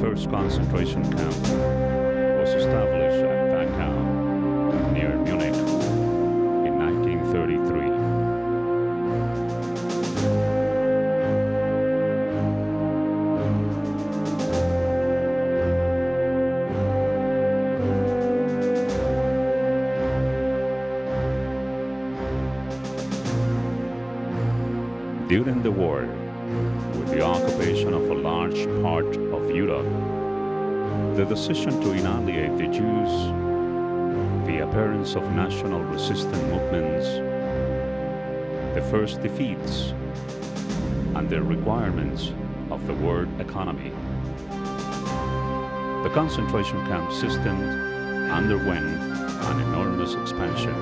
first concentration camp was established at Dachau, near Munich, in 1933. During the war, with the occupation of a large part of Europe, the decision to annihilate the Jews, the appearance of national resistance movements, the first defeats, and the requirements of the world economy, the concentration camp system underwent an enormous expansion.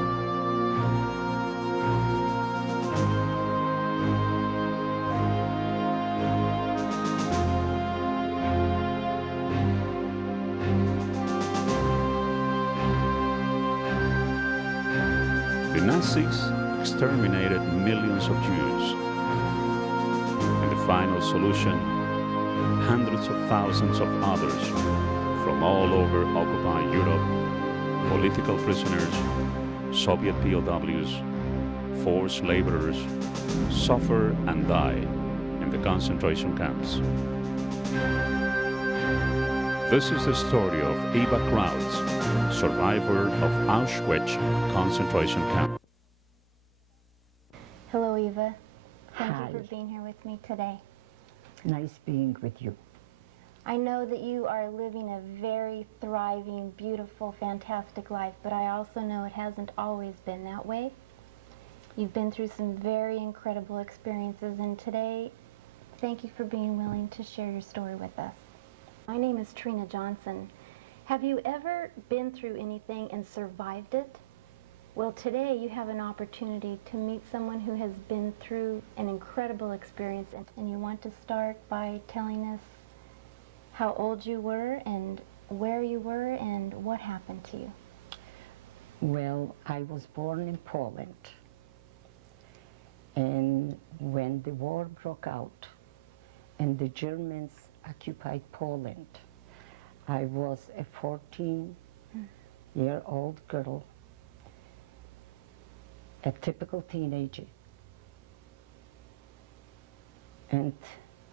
The Nazis exterminated millions of Jews. And the final solution, hundreds of thousands of others from all over occupied Europe, political prisoners, Soviet POWs, forced laborers, suffer and die in the concentration camps. This is the story of Eva Krause, survivor of Auschwitz concentration camp. Hello, Eva. Thank Hi. you for being here with me today. Nice being with you. I know that you are living a very thriving, beautiful, fantastic life, but I also know it hasn't always been that way. You've been through some very incredible experiences, and today, thank you for being willing to share your story with us. My name is Trina Johnson. Have you ever been through anything and survived it? Well, today you have an opportunity to meet someone who has been through an incredible experience, and you want to start by telling us how old you were and where you were and what happened to you. Well, I was born in Poland, and when the war broke out and the Germans occupied Poland, I was a 14-year-old girl, a typical teenager. And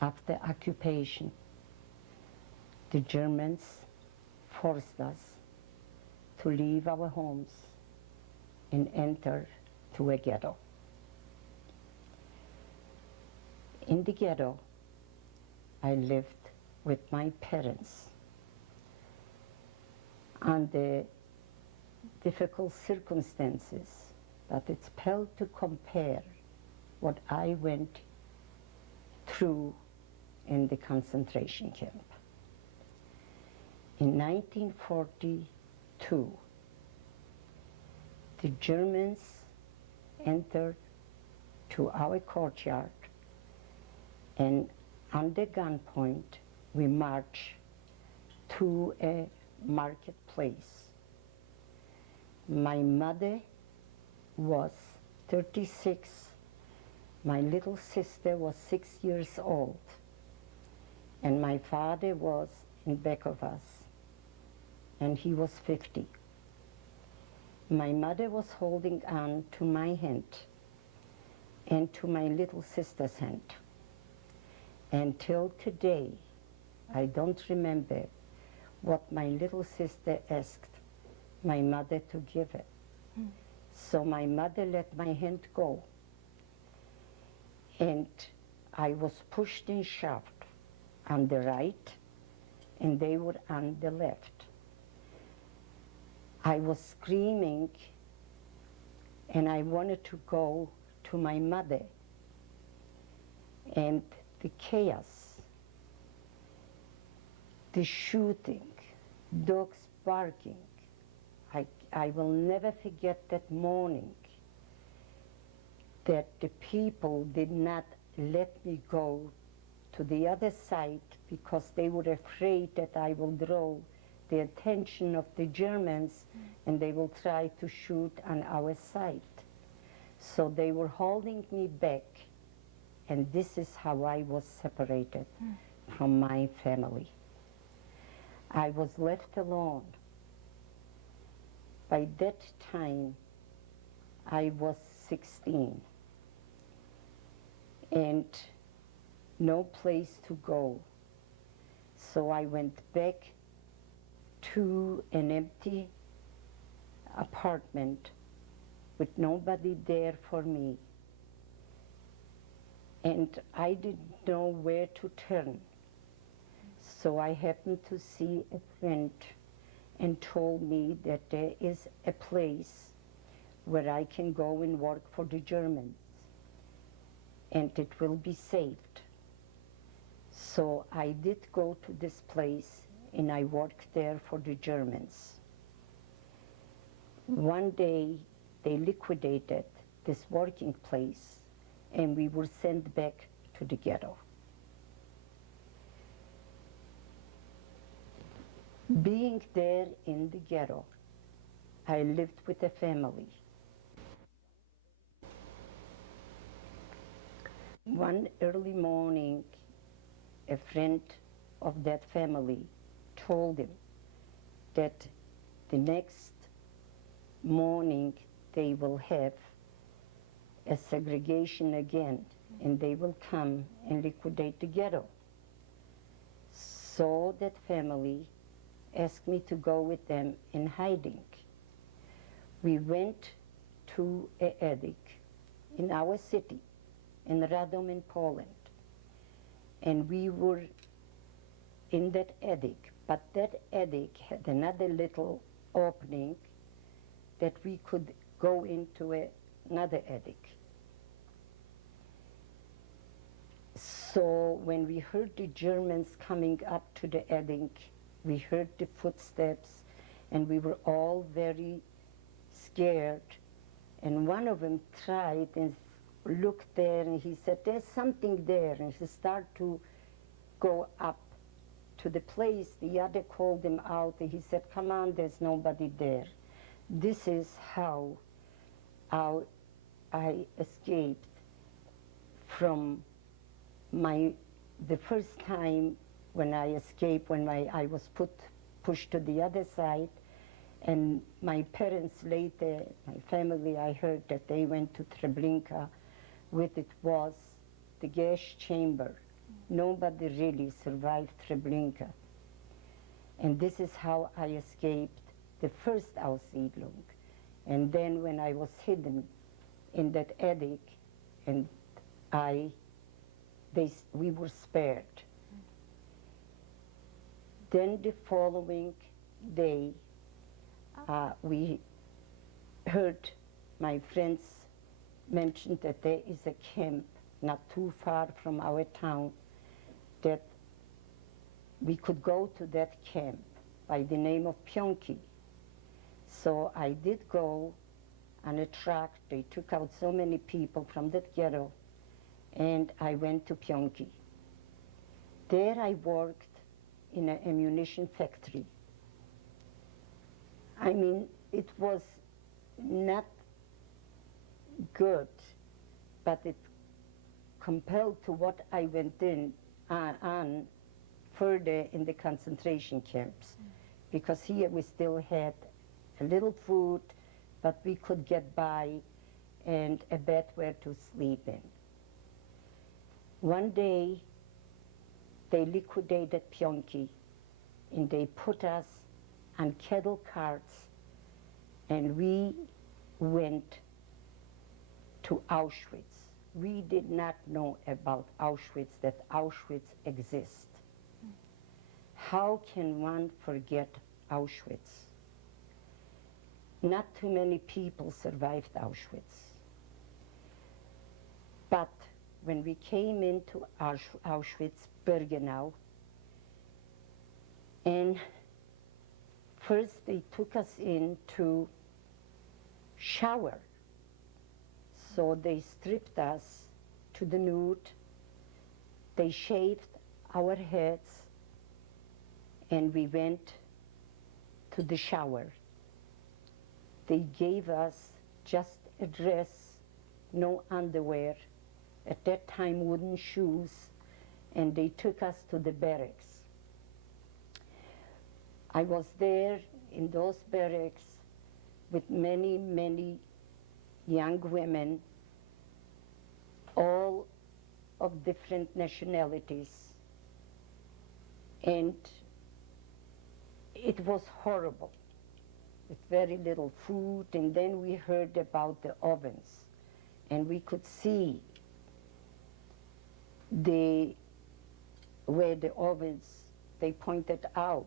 after occupation, the Germans forced us to leave our homes and enter to a ghetto. In the ghetto, I lived with my parents under difficult circumstances, but it's pale to compare what I went through in the concentration camp. In 1942, the Germans entered to our courtyard, and under gunpoint, we marched to a marketplace. My mother was 36. My little sister was 6 years old, and my father was in back of us, and he was 50. My mother was holding on to my hand and to my little sister's hand. Until today, I don't remember what my little sister asked my mother to give it. So my mother let my hand go, and I was pushed and shoved on the right, and they were on the left. I was screaming, and I wanted to go to my mother, and the chaos, the shooting, dogs barking. I will never forget that morning that the people did not let me go to the other side because they were afraid that I will draw the attention of the Germans and they will try to shoot on our side. So they were holding me back, and this is how I was separated from my family. I was left alone. By that time, I was 16 and no place to go. So I went back to an empty apartment with nobody there for me. And I didn't know where to turn. So I happened to see a friend and told me that there is a place where I can go and work for the Germans and it will be saved. So I did go to this place and I worked there for the Germans. One day they liquidated this working place and we were sent back to the ghetto. Being there in the ghetto, I lived with a family. One early morning, a friend of that family told him that the next morning they will have a segregation again and they will come and liquidate the ghetto. So that family asked me to go with them in hiding. We went to an attic in our city, in Radom in Poland. And we were in that attic, but that attic had another little opening that we could go into another attic. So when we heard the Germans coming up to the attic, we heard the footsteps and we were all very scared. And one of them tried and looked there and he said, there's something there. And he started to go up to the place. The other called him out and he said, come on, there's nobody there. This is how I escaped from the first time when I escaped, when I was pushed to the other side. And my parents later, my family, I heard that they went to Treblinka with it was the gas chamber. Nobody really survived Treblinka. And this is how I escaped the first Aussiedlung. And then when I was hidden in that attic, and we were spared. Then the following day, we heard my friends mention that there is a camp not too far from our town, that we could go to that camp by the name of Pionki. So I did go on a truck. They took out so many people from that ghetto, and I went to Pionki. There I worked in an ammunition factory. I mean, it was not good, but it compared to what I went on further in the concentration camps. Because here we still had a little food, but we could get by, and a bed where to sleep in. One day, they liquidated Pionki, and they put us on cattle carts, and we went to Auschwitz. We did not know about Auschwitz, that Auschwitz exists. How can one forget Auschwitz? Not too many people survived Auschwitz. But when we came into Auschwitz-Birkenau, and first they took us in to shower. So they stripped us to the nude, they shaved our heads, and we went to the shower. They gave us just a dress, no underwear, at that time wooden shoes, and they took us to the barracks. I was there in those barracks with many, many young women, all of different nationalities. And it was horrible, with very little food. And then we heard about the ovens, and we could see where the ovens, they pointed out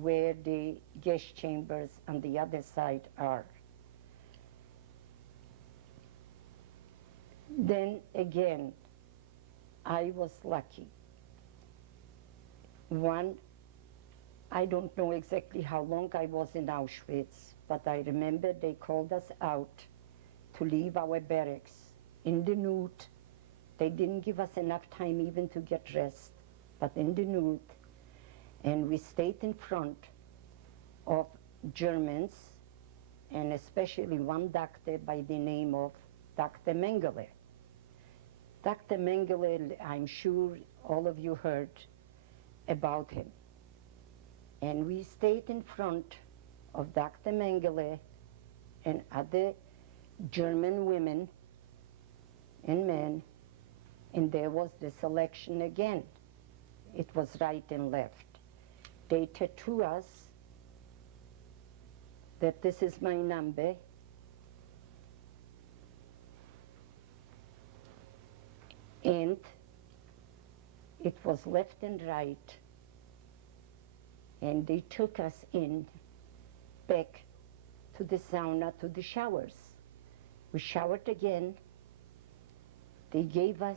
where the gas chambers on the other side are. Then again, I was lucky. I don't know exactly how long I was in Auschwitz, but I remember they called us out to leave our barracks in the nude. They didn't give us enough time even to get dressed, but in the nude. And we stayed in front of Germans, and especially one doctor by the name of Dr. Mengele. Dr. Mengele, I'm sure all of you heard about him. And we stayed in front of Dr. Mengele and other German women and men, and there was the selection again. It was right and left. They tattoo us that this is my number, and it was left and right, and they took us in back to the sauna, to the showers. We showered again. They gave us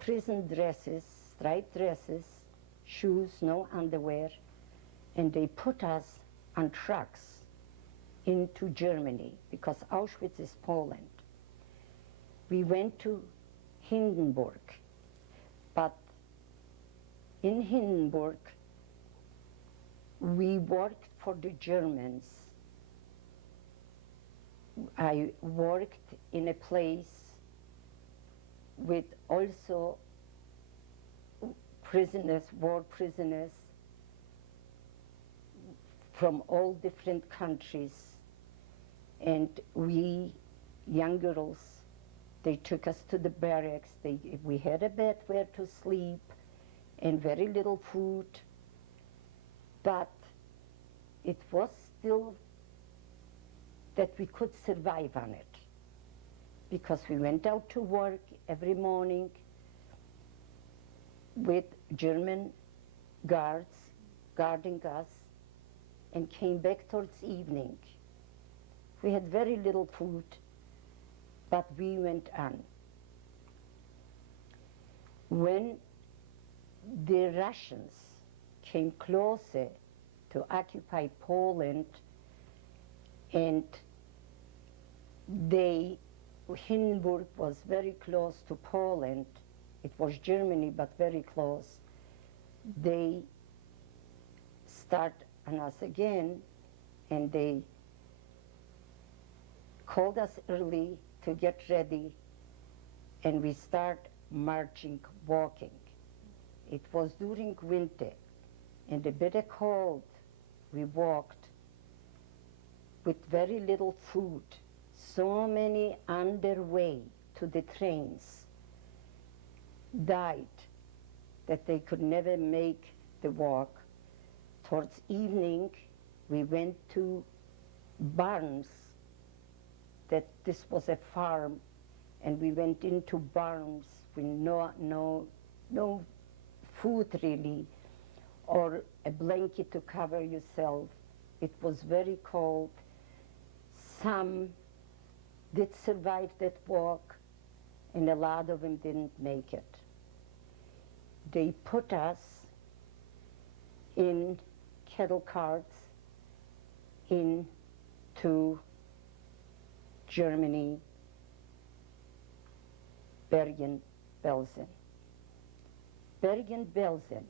prison dresses, striped dresses, shoes, no underwear, and they put us on trucks into Germany, because Auschwitz is Poland. We went to Hindenburg, but in Hindenburg, we worked for the Germans. I worked in a place with also prisoners, war prisoners from all different countries. And we, young girls, they took us to the barracks. We had a bed where to sleep and very little food, but it was still that we could survive on it, because we went out to work every morning with German guards guarding us, and came back towards evening. We had very little food, but we went on. When the Russians came closer to occupy Poland, and Hindenburg was very close to Poland. It was Germany, but very close. They start on us again, and they called us early to get ready, and we start marching, walking. It was during winter, and a bitter cold. We walked with very little food. So many on their way to the trains died that they could never make the walk. Towards evening, we went to barns. That this was a farm, and we went into barns with no food really, or a blanket to cover yourself. It was very cold. Some did survive that walk, and a lot of them didn't make it. They put us in cattle carts into Germany, Bergen-Belsen. Bergen-Belsen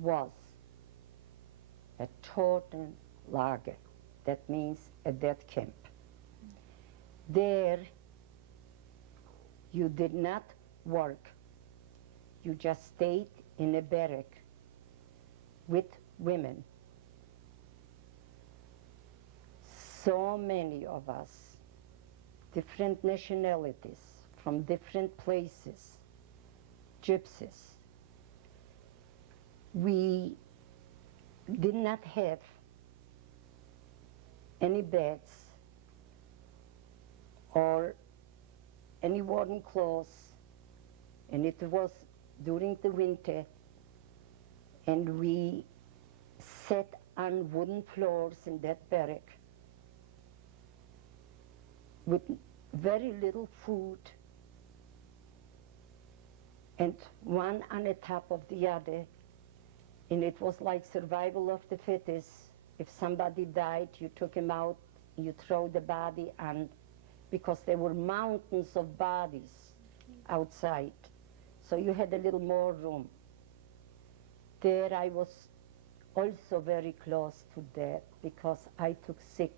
was a total lager. That means a death camp. There, you did not work. You just stayed in a barrack with women so many of us, different nationalities, from different places, gypsies. We did not have any beds or any warm clothes, and it was during the winter, and we sat on wooden floors in that barrack with very little food, and one on the top of the other, and it was like survival of the fittest. If somebody died, you took him out, you throw the body on, because there were mountains of bodies outside, so you had a little more room. There I was also very close to death because I took sick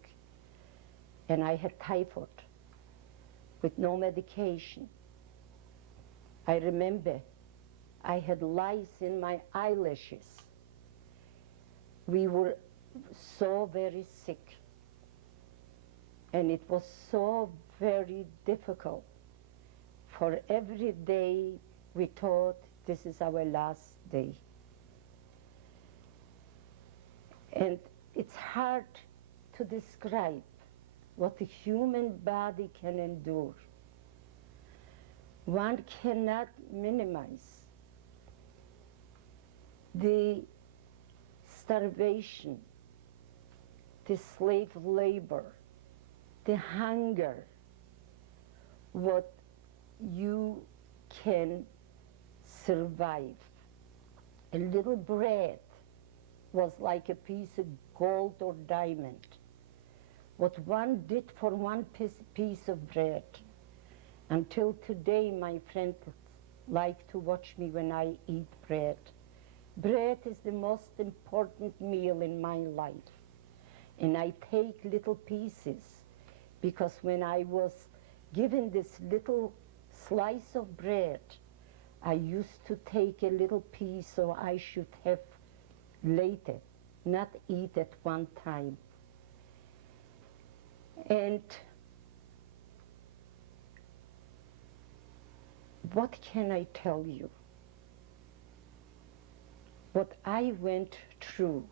and I had typhoid with no medication. I remember I had lice in my eyelashes. We were so very sick, and it was so very difficult. For every day we thought this is our last day. And it's hard to describe what the human body can endure. One cannot minimize the starvation, the slave labor, the hunger, what you can survive. A little bread was like a piece of gold or diamond. What one did for one piece of bread. Until today, my friends like to watch me when I eat bread. Bread is the most important meal in my life. And I take little pieces because when I was given this little slice of bread, I used to take a little piece so I should have later, not eat at one time. And what can I tell you? What I went through,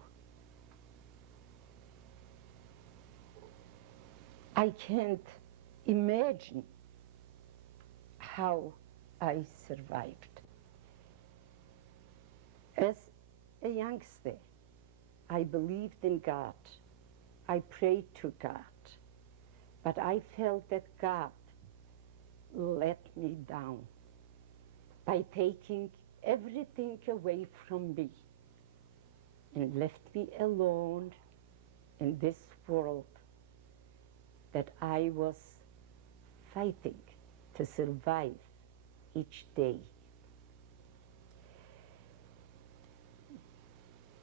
I can't imagine how I survived. As a youngster, I believed in God. I prayed to God. But I felt that God let me down by taking everything away from me and left me alone in this world that I was fighting to survive each day.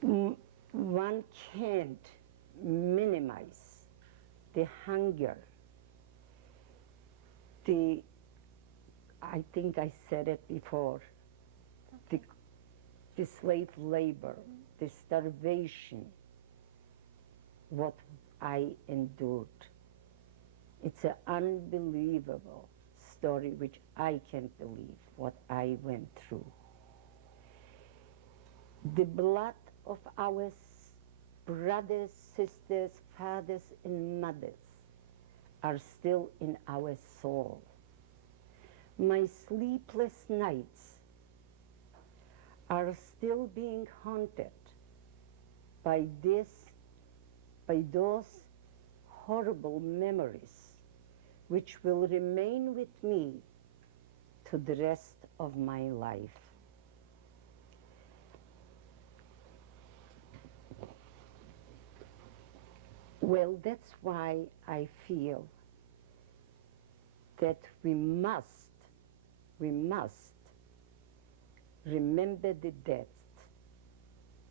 One can't minimize the hunger, I think I said it before, the slave labor, the starvation, what I endured. It's an unbelievable story which I can't believe what I went through. The blood of our brothers, sisters, fathers, and mothers are still in our soul. My sleepless nights are still being haunted by those horrible memories which will remain with me to the rest of my life. Well, that's why I feel that we must remember the dead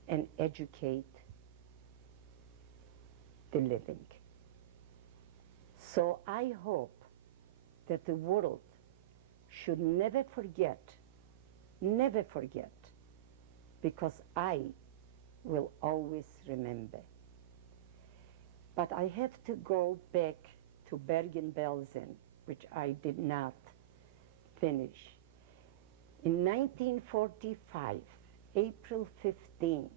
and educate the living. So I hope that the world should never forget, because I will always remember. But I have to go back to Bergen-Belsen, which I did not finish. In 1945, April 15,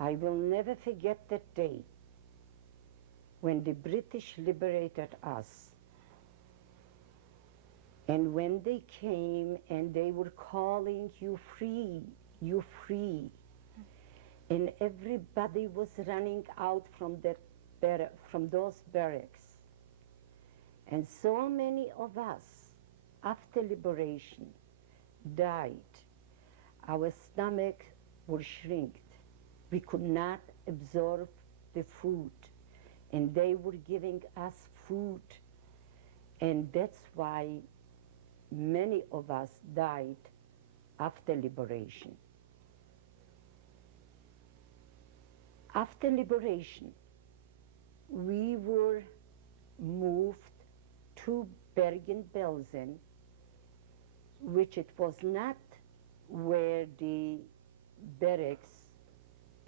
I will never forget that day when the British liberated us. And when they came and they were calling, "You free, you free." And everybody was running out from those barracks. And so many of us, after liberation, died. Our stomachs were shrinked. We could not absorb the food. And they were giving us food. And that's why many of us died after liberation. After liberation, we were moved to Bergen-Belsen, which it was not where the barracks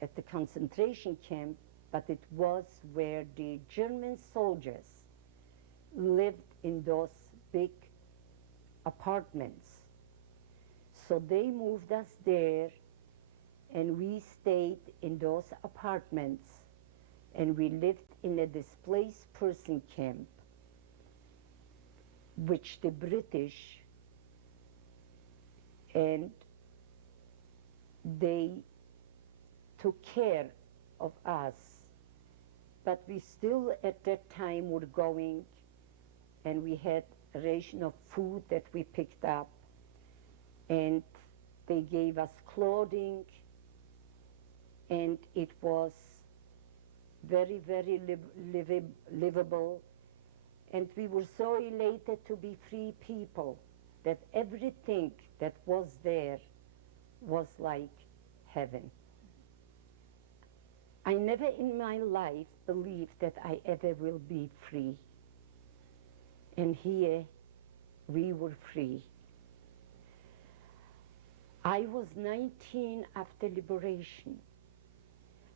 at the concentration camp, but it was where the German soldiers lived in those big apartments. So they moved us there, and we stayed in those apartments, and we lived in a displaced person camp, which the British, and they took care of us. But we still at that time were going, and we had a ration of food that we picked up, and they gave us clothing, and it was very, very livable. And we were so elated to be free people that everything that was there was like heaven. I never in my life believed that I ever will be free. And here we were free. I was 19 after liberation.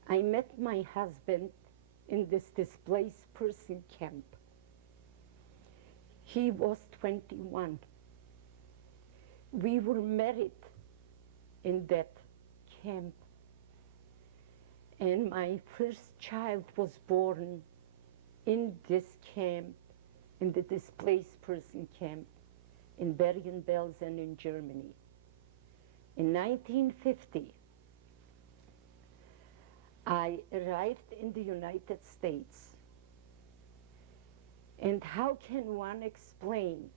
I met my husband in this displaced person camp. He was 21. We were married in that camp. And my first child was born in this camp, in the displaced person camp in Bergen-Belsen in Germany. In 1950, I arrived in the United States. And how can one explain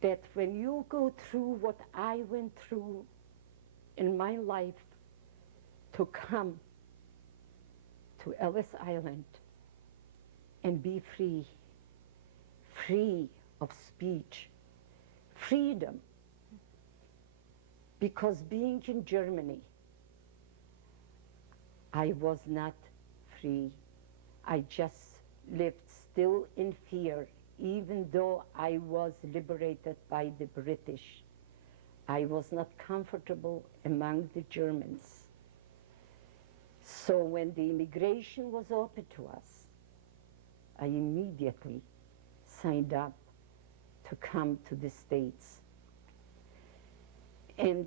that when you go through what I went through in my life to come to Ellis Island and be free, free of speech, freedom, because being in Germany, I was not free. I just lived still in fear, even though I was liberated by the British. I was not comfortable among the Germans. So when the immigration was open to us, I immediately signed up to come to the States. And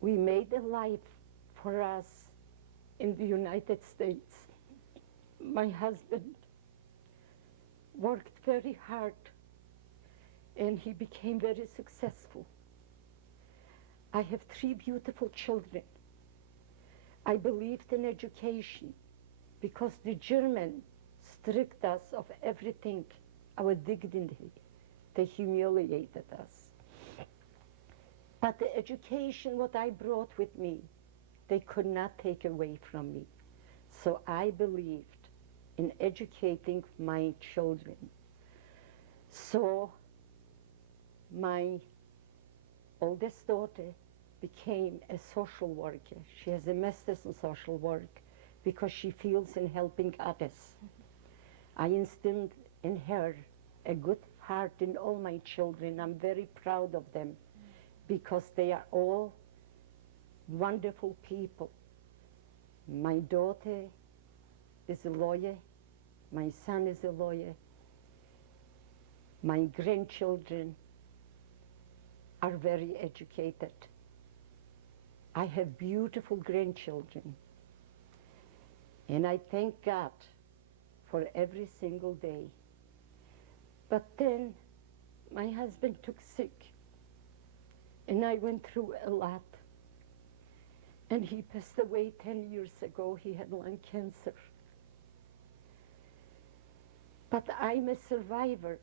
we made a life for us in the United States. My husband worked very hard, and he became very successful. I have 3 beautiful children. I believed in education because the Germans stripped us of everything, our dignity. They humiliated us. But the education, what I brought with me, they could not take away from me. So I believed in educating my children. So my oldest daughter became a social worker. She has a master's in social work because she feels in helping others. I instilled in her a good heart in all my children. I'm very proud of them because they are all wonderful people. My daughter is a lawyer. My son is a lawyer. My grandchildren are very educated. I have beautiful grandchildren. And I thank God for every single day. But then my husband took sick, and I went through a lot. And he passed away 10 years ago. He had lung cancer. But I'm a survivor,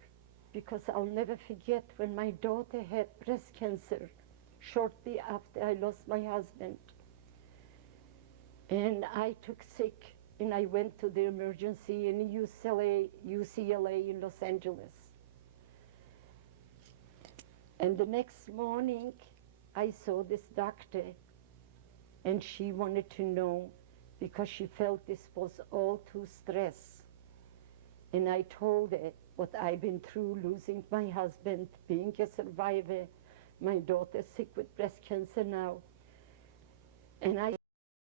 because I'll never forget when my daughter had breast cancer shortly after I lost my husband. And I took sick, and I went to the emergency in UCLA in Los Angeles. And the next morning, I saw this doctor, and she wanted to know, because she felt this was all too stress. And I told her what I've been through, losing my husband, being a survivor, my daughter sick with breast cancer now. And I